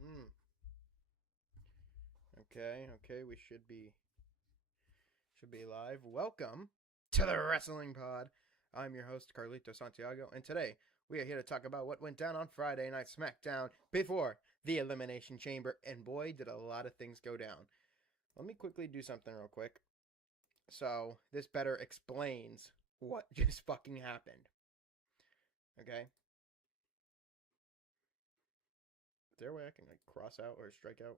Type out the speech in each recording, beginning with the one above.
Hmm. Okay, we should be live. Welcome to the Wrestling Pod. I'm your host Carlito Santiago, and today we are here to talk about what went down on Friday Night SmackDown before the Elimination Chamber, and boy, did a lot of things go down. Let me quickly do something real quick, so this better explains what just fucking happened. Okay, is there a way I can like cross out or strike out?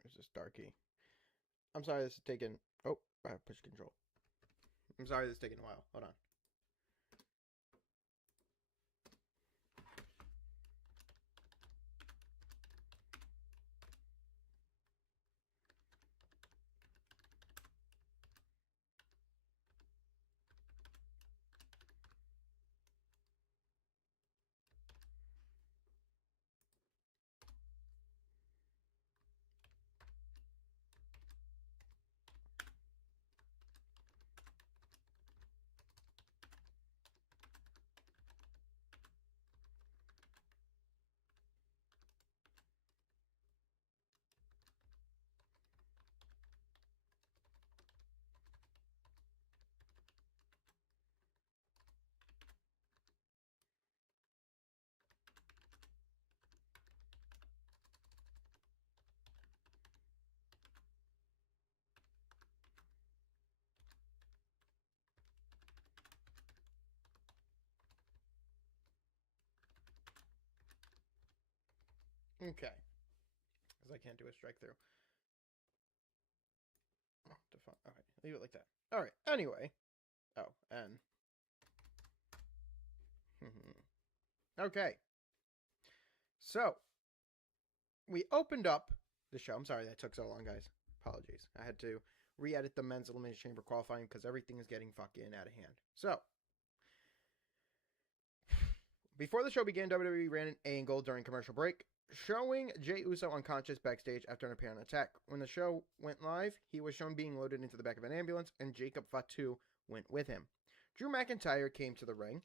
Where's this darky? I'm sorry, this is taking. Oh, I have push control. I'm sorry, this is taking a while. Hold on. Okay. Because I can't do a strike through. Oh, all right, leave it like that. All right. Anyway. Oh, and. Okay. So we opened up the show. I'm sorry that took so long, guys. Apologies. I had to re-edit the men's elimination chamber qualifying because everything is getting fucking out of hand. So before the show began, WWE ran an angle during commercial break showing Jey Uso unconscious backstage after an apparent attack. When the show went live, he was shown being loaded into the back of an ambulance, and Jacob Fatu went with him. Drew McIntyre came to the ring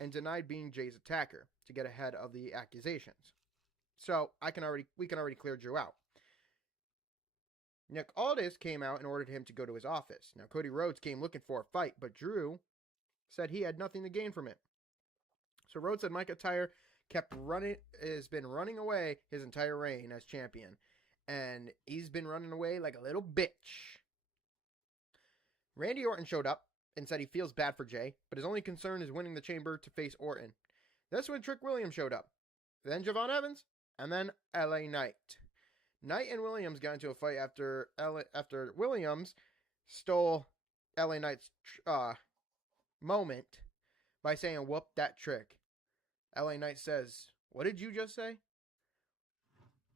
and denied being Jay's attacker to get ahead of the accusations. So we can already clear Drew out. Nick Aldis came out and ordered him to go to his office. Now Cody Rhodes came looking for a fight, but Drew said he had nothing to gain from it. So Rhodes said McIntyre has been running away his entire reign as champion, and he's been running away like a little bitch. Randy Orton showed up and said he feels bad for Jay, but his only concern is winning the chamber to face Orton. That's when Trick Williams showed up. Then Javon Evans, and then LA Knight. Knight and Williams got into a fight after Williams stole LA Knight's moment by saying, "Whoop that trick." LA Knight says, "What did you just say?"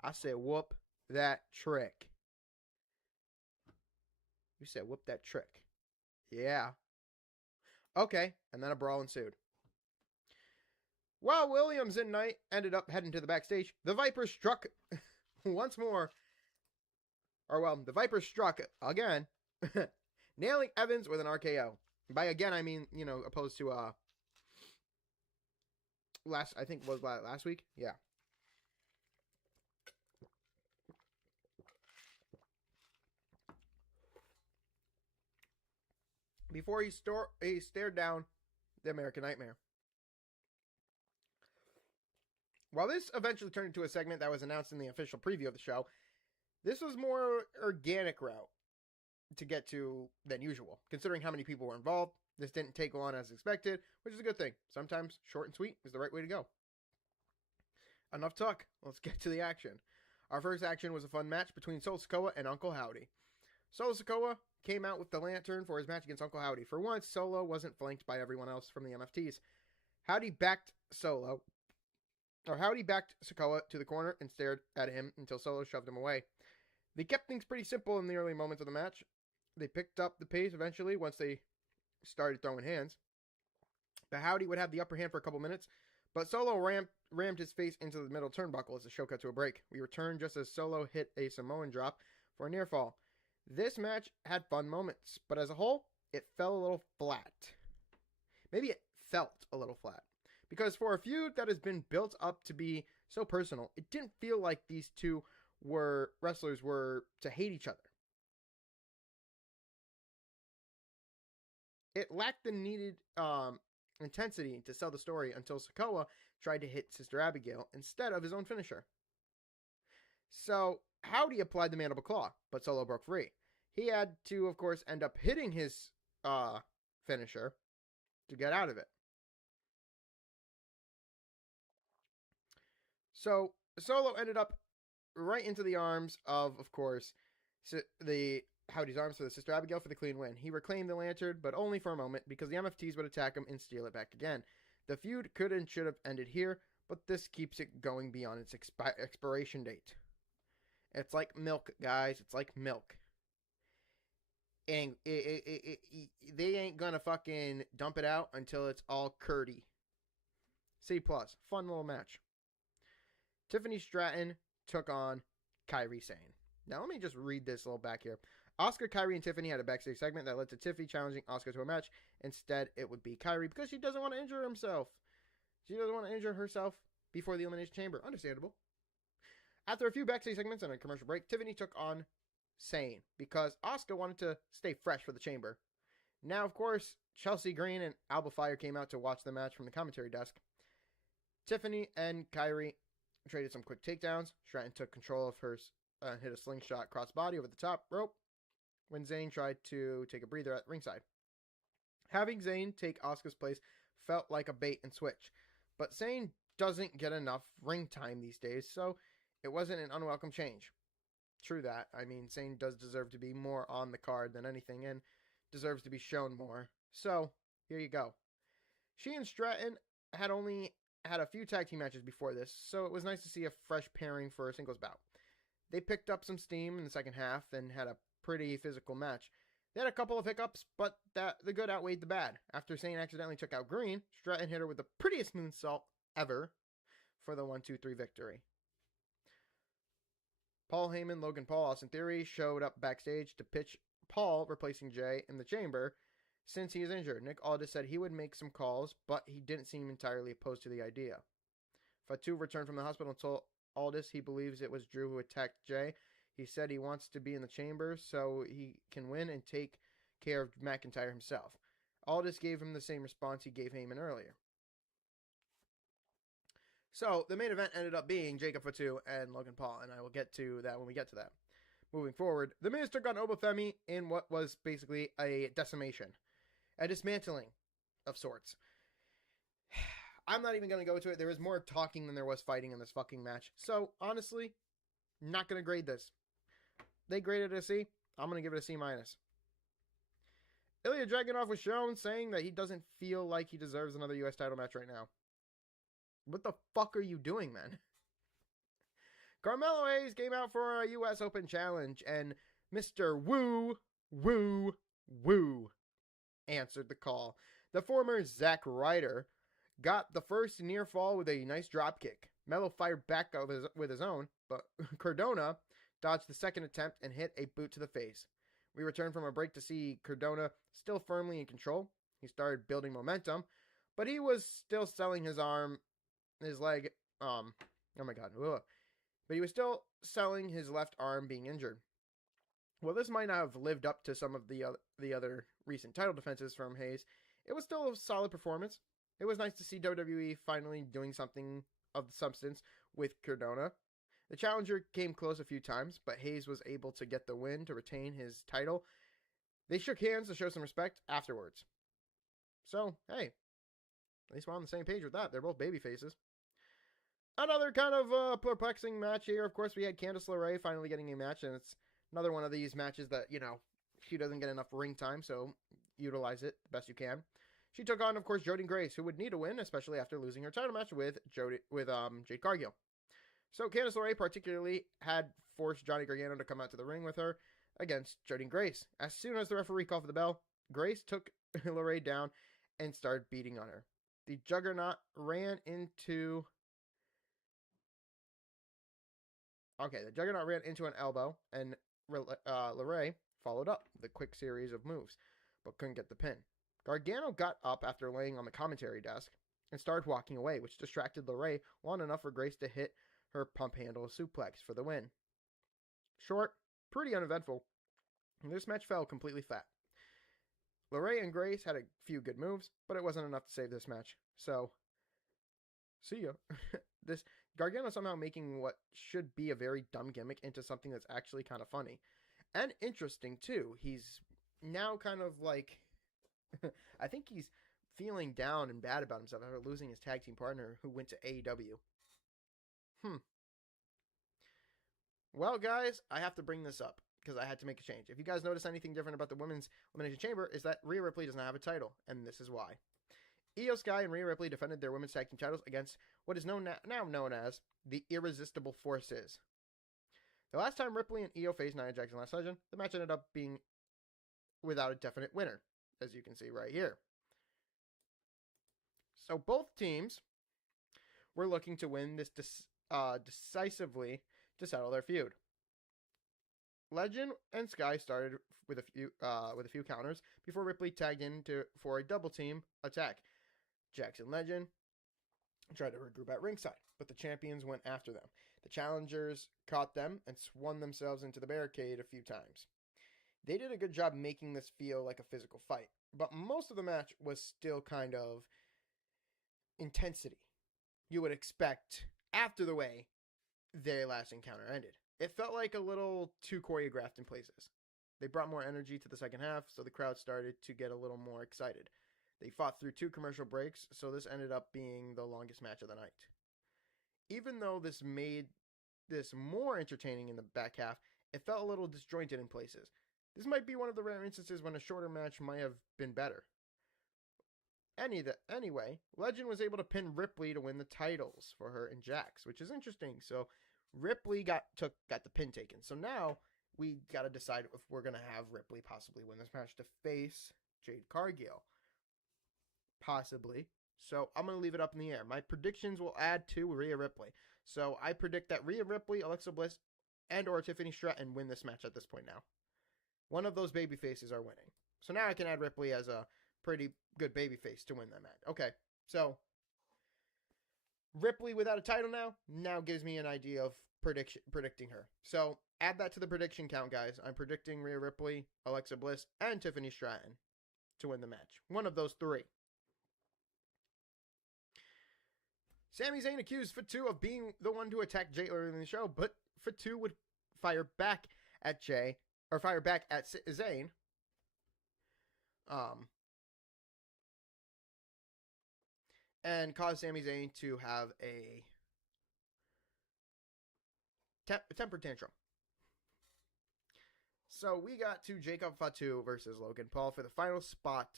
I said, "Whoop that trick." You said, "Whoop that trick." Yeah. Okay. And then a brawl ensued. While Williams and Knight ended up heading to the backstage, the Viper struck once more. Or, well, the Viper struck again, nailing Evans with an RKO. By again, I mean, opposed to, I think was last week? Yeah. before he stared down the American Nightmare. While this eventually turned into a segment that was announced in the official preview of the show, this was more organic route to get to than usual. Considering how many people were involved, this didn't take long as expected, which is a good thing. Sometimes short and sweet is the right way to go. Enough talk. Let's get to the action. Our first action was a fun match between Solo Sikoa and Uncle Howdy. Solo Sikoa came out with the lantern for his match against Uncle Howdy. For once, Solo wasn't flanked by everyone else from the MFTs. Howdy backed Sikoa to the corner and stared at him until Solo shoved him away. They kept things pretty simple in the early moments of the match. They picked up the pace eventually once they started throwing hands. But Howdy would have the upper hand for a couple minutes, but Solo rammed his face into the middle turnbuckle as the show cut to a break. We returned just as Solo hit a Samoan drop for a near fall. This match had fun moments, but as a whole, it fell a little flat. Maybe it felt a little flat. Because for a feud that has been built up to be so personal, it didn't feel like these two wrestlers were to hate each other. It lacked the needed intensity to sell the story until Sikoa tried to hit Sister Abigail instead of his own finisher. So Howdy applied the mandible claw, but Solo broke free. He had to, of course, end up hitting his finisher to get out of it. So Solo ended up right into the arms of course, the Howdy's arms for the Sister Abigail for the clean win. He reclaimed the lantern, but only for a moment, because the MFTs would attack him and steal it back again. The feud could and should have ended here, but this keeps it going beyond its expiration date. It's like milk, guys. It's like milk. And they ain't gonna fucking dump it out until it's all curdy. C+. Fun little match. Tiffany Stratton took on Kairi Sane. Now let me just read this little back here. Asuka, Kairi, and Tiffany had a backstage segment that led to Tiffany challenging Asuka to a match. Instead, it would be Kairi because she doesn't want to injure herself. She doesn't want to injure herself before the Elimination Chamber. Understandable. After a few backstage segments and a commercial break, Tiffany took on Sane because Asuka wanted to stay fresh for the Chamber. Now, of course, Chelsea Green and Alba Fire came out to watch the match from the commentary desk. Tiffany and Kairi traded some quick takedowns. Stratton took control of her and hit a slingshot crossbody over the top rope when Zayn tried to take a breather at ringside. Having Zayn take Asuka's place felt like a bait and switch, but Zayn doesn't get enough ring time these days, so it wasn't an unwelcome change. True that. I mean, Zayn does deserve to be more on the card than anything and deserves to be shown more. So, here you go. She and Stratton had only had a few tag team matches before this, so it was nice to see a fresh pairing for a singles bout. They picked up some steam in the second half and had a pretty physical match. They had a couple of hiccups, but the good outweighed the bad. After Zayn accidentally took out Green, Stratton hit her with the prettiest moonsault ever for the 1-2-3 victory. Paul Heyman, Logan Paul, Austin Theory showed up backstage to pitch Paul replacing Jay in the Chamber since he is injured. Nick Aldis said he would make some calls, but he didn't seem entirely opposed to the idea. Fatu returned from the hospital and told Aldis he believes it was Drew who attacked Jay. He said he wants to be in the Chamber so he can win and take care of McIntyre himself. Aldis gave him the same response he gave Heyman earlier. So, the main event ended up being Jacob Fatu and Logan Paul, and I will get to that when we get to that. Moving forward, the Miz took on Obafemi in what was basically a decimation. A dismantling of sorts. I'm not even going to go to it. There was more talking than there was fighting in this fucking match. So, honestly, not going to grade this. They graded it a C. I'm going to give it a C-. Ilya Dragunov was shown saying that he doesn't feel like he deserves another U.S. title match right now. What the fuck are you doing, man? Carmelo Hayes came out for a U.S. Open challenge, and Mr. Woo answered the call. The former Zack Ryder got the first near fall with a nice drop kick. Melo fired back with his own, but Cardona dodged the second attempt and hit a boot to the face. We returned from a break to see Cardona still firmly in control. He started building momentum, but he was still selling his leg, oh my god, ugh. But he was still selling his left arm being injured. While this might not have lived up to some of the other recent title defenses from Hayes, it was still a solid performance. It was nice to see WWE finally doing something of substance with Cardona. The challenger came close a few times, but Hayes was able to get the win to retain his title. They shook hands to show some respect afterwards. So, hey, at least we're on the same page with that. They're both baby faces. Another kind of perplexing match here. Of course, we had Candice LeRae finally getting a match, and it's another one of these matches that, she doesn't get enough ring time, so utilize it the best you can. She took on, of course, Jordynne Grace, who would need a win, especially after losing her title match with Jade Cargill. So Candice LeRae particularly had forced Johnny Gargano to come out to the ring with her against Jordynne Grace. As soon as the referee called for the bell, Grace took LeRae down and started beating on her. The Juggernaut ran into an elbow, and LeRae followed up with a quick series of moves, but couldn't get the pin. Gargano got up after laying on the commentary desk and started walking away, which distracted LeRae long enough for Grace to hit her pump handle suplex for the win. Short, pretty uneventful, and this match fell completely flat. LeRae and Grace had a few good moves, but it wasn't enough to save this match. So, see ya. This Gargano somehow making what should be a very dumb gimmick into something that's actually kind of funny. And interesting, too. He's now kind of like... I think he's feeling down and bad about himself after losing his tag team partner who went to AEW. Well, guys, I have to bring this up because I had to make a change. If you guys notice anything different about the Women's Elimination Chamber, is that Rhea Ripley does not have a title, and this is why. Io Sky and Rhea Ripley defended their women's tag team titles against what is now known as the Irresistible Forces. The last time Ripley and Io faced Nia Jax and Last Legend, the match ended up being without a definite winner, as you can see right here. So both teams were looking to win this decisively to settle their feud. Legend and Sky started with a few counters before Ripley tagged in for a double team attack. Jax and Legend tried to regroup at ringside, but the champions went after them. The challengers caught them and swung themselves into the barricade a few times. They did a good job making this feel like a physical fight, but most of the match was still kind of intensity you would expect after the way their last encounter ended. It felt like a little too choreographed in places. They brought more energy to the second half, so the crowd started to get a little more excited. They fought through 2 commercial breaks, so this ended up being the longest match of the night. Even though this made this more entertaining in the back half, it felt a little disjointed in places. This might be one of the rare instances when a shorter match might have been better. Anyway, Legend was able to pin Ripley to win the titles for her and Jax, which is interesting. So Ripley got the pin taken. So now we got to decide if we're going to have Ripley possibly win this match to face Jade Cargill. Possibly. So I'm going to leave it up in the air. My predictions will add to Rhea Ripley. So I predict that Rhea Ripley, Alexa Bliss, and or Tiffany Stratton win this match at this point now. One of those baby faces are winning. So now I can add Ripley as a pretty good baby face to win that match. Okay, so Ripley without a title now gives me an idea of predicting her. So add that to the prediction count, guys. I'm predicting Rhea Ripley, Alexa Bliss, and Tiffany Stratton to win the match. One of those 3. Sami Zayn accused Fatu of being the one to attack Jay earlier in the show, but Fatu would fire back at Zayn. And cause Sami Zayn to have a temper tantrum. So we got to Jacob Fatu versus Logan Paul for the final spot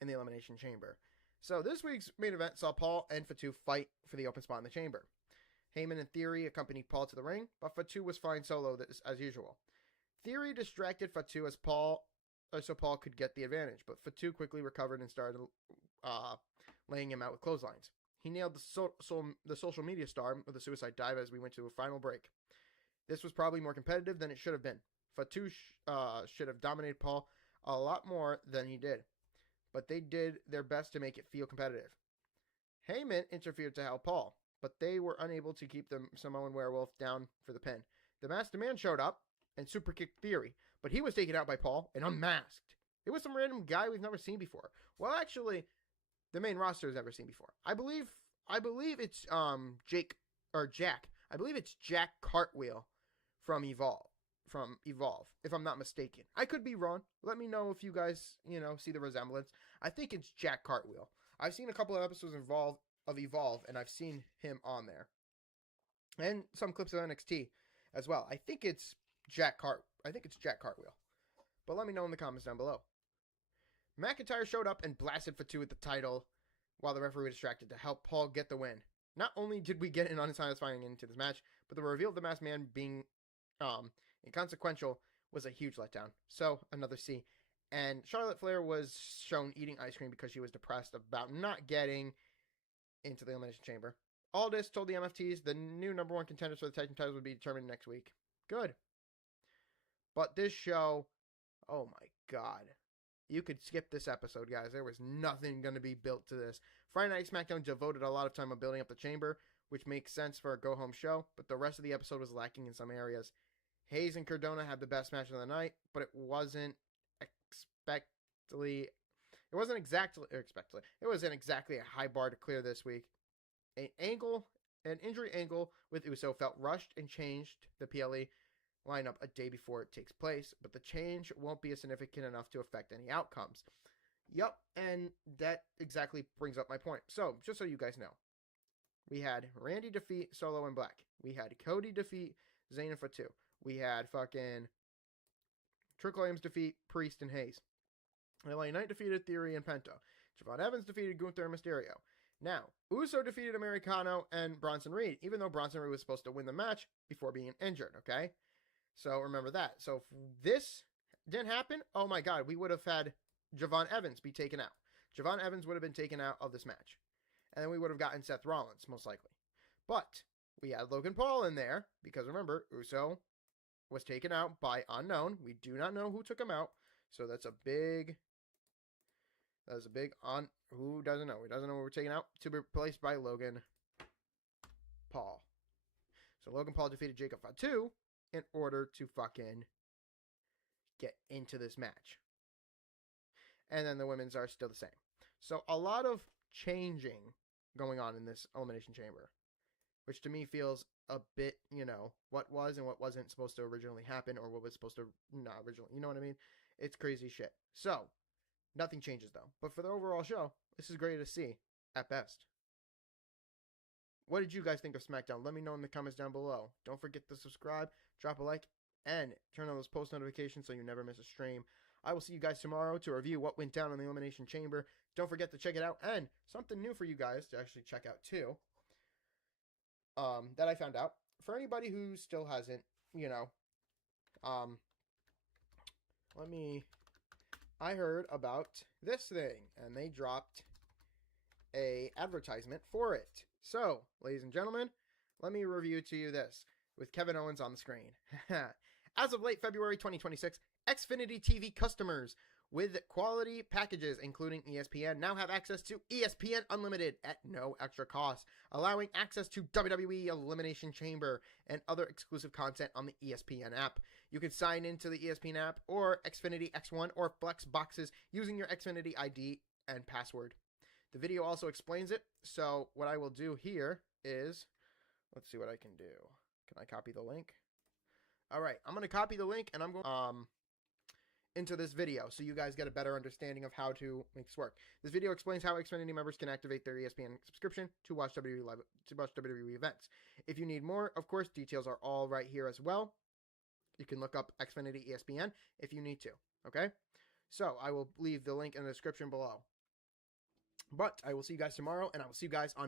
in the Elimination Chamber. So this week's main event saw Paul and Fatu fight for the open spot in the chamber. Heyman and Theory accompanied Paul to the ring, but Fatu was flying solo as usual. Theory distracted Fatu so Paul could get the advantage, but Fatu quickly recovered and started laying him out with clotheslines. He nailed the social media star with a suicide dive as we went to a final break. This was probably more competitive than it should have been. Fatu should have dominated Paul a lot more than he did, but they did their best to make it feel competitive. Heyman interfered to help Paul, but they were unable to keep the Samoan Werewolf down for the pin. The Masked Man showed up, and super kick Theory, but he was taken out by Paul and unmasked. It was some random guy we've never seen before. Well, actually, the main roster has never seen before. I believe it's Jack. I believe it's Jack Cartwheel from Evolve, if I'm not mistaken. I could be wrong. Let me know if you guys, see the resemblance. I think it's Jack Cartwheel. I've seen a couple of episodes of Evolve, and I've seen him on there. And some clips of NXT as well. I think it's Jack Cartwheel. But let me know in the comments down below. McIntyre showed up and blasted Fatu with the title while the referee was distracted to help Paul get the win. Not only did we get an unsatisfying end to this match, but the reveal of the masked man being inconsequential was a huge letdown. So, another C. And Charlotte Flair was shown eating ice cream because she was depressed about not getting into the Elimination Chamber. Aldis told the MFTs the new number one contenders for the tag team titles would be determined next week. Good. But this show, oh my God. You could skip this episode, guys. There was nothing going to be built to this. Friday Night SmackDown devoted a lot of time on building up the chamber, which makes sense for a go-home show, but the rest of the episode was lacking in some areas. Hayes and Cardona had the best match of the night, but it wasn't exactly a high bar to clear this week. An injury angle with Uso felt rushed and changed the PLE lineup a day before it takes place, but the change won't be significant enough to affect any outcomes. Yup, and that exactly brings up my point. So, just so you guys know, we had Randy defeat Solo and Black. We had Cody defeat Zayn and Fatu. We had fucking Trick Williams defeat Priest and Hayes. LA Knight defeated Theory and Penta. Javon Evans defeated Gunther and Mysterio. Now, Uso defeated Americano and Bronson Reed, even though Bronson Reed was supposed to win the match before being injured, okay? So remember that. So if this didn't happen, oh my God, we would have had Javon Evans be taken out. Javon Evans would have been taken out of this match. And then we would have gotten Seth Rollins, most likely. But we had Logan Paul in there, because remember, Uso was taken out by unknown. We do not know who took him out. So that's a big who doesn't know? We doesn't know who we're taking out, to be replaced by Logan Paul. So Logan Paul defeated Jacob Fatu in order to fucking get into this match. And then the women's are still the same. So a lot of changing going on in this Elimination Chamber, which to me feels a bit, what was and what wasn't supposed to originally happen, or what was supposed to not originally, you know what I mean? It's crazy shit. So, nothing changes though. But for the overall show, this is great to see, at best. What did you guys think of SmackDown? Let me know in the comments down below. Don't forget to subscribe, drop a like, and turn on those post notifications so you never miss a stream. I will see you guys tomorrow to review what went down in the Elimination Chamber. Don't forget to check it out, and something new for you guys to actually check out too, that I found out. For anybody who still hasn't, I heard about this thing, and they dropped a advertisement for it. So, ladies and gentlemen, let me review to you this with Kevin Owens on the screen. As of late February 2026, Xfinity TV customers with quality packages, including ESPN, now have access to ESPN Unlimited at no extra cost, allowing access to WWE Elimination Chamber and other exclusive content on the ESPN app. You can sign into the ESPN app or Xfinity X1 or Flex boxes using your Xfinity ID and password. The video also explains it, so what I will do here is, let's see what I can do. Can I copy the link? All right, I'm going to copy the link, and I'm going into this video so you guys get a better understanding of how to make this work. This video explains how Xfinity members can activate their ESPN subscription to watch WWE events. If you need more, of course, details are all right here as well. You can look up Xfinity ESPN if you need to, okay? So I will leave the link in the description below. But I will see you guys tomorrow, and I will see you guys on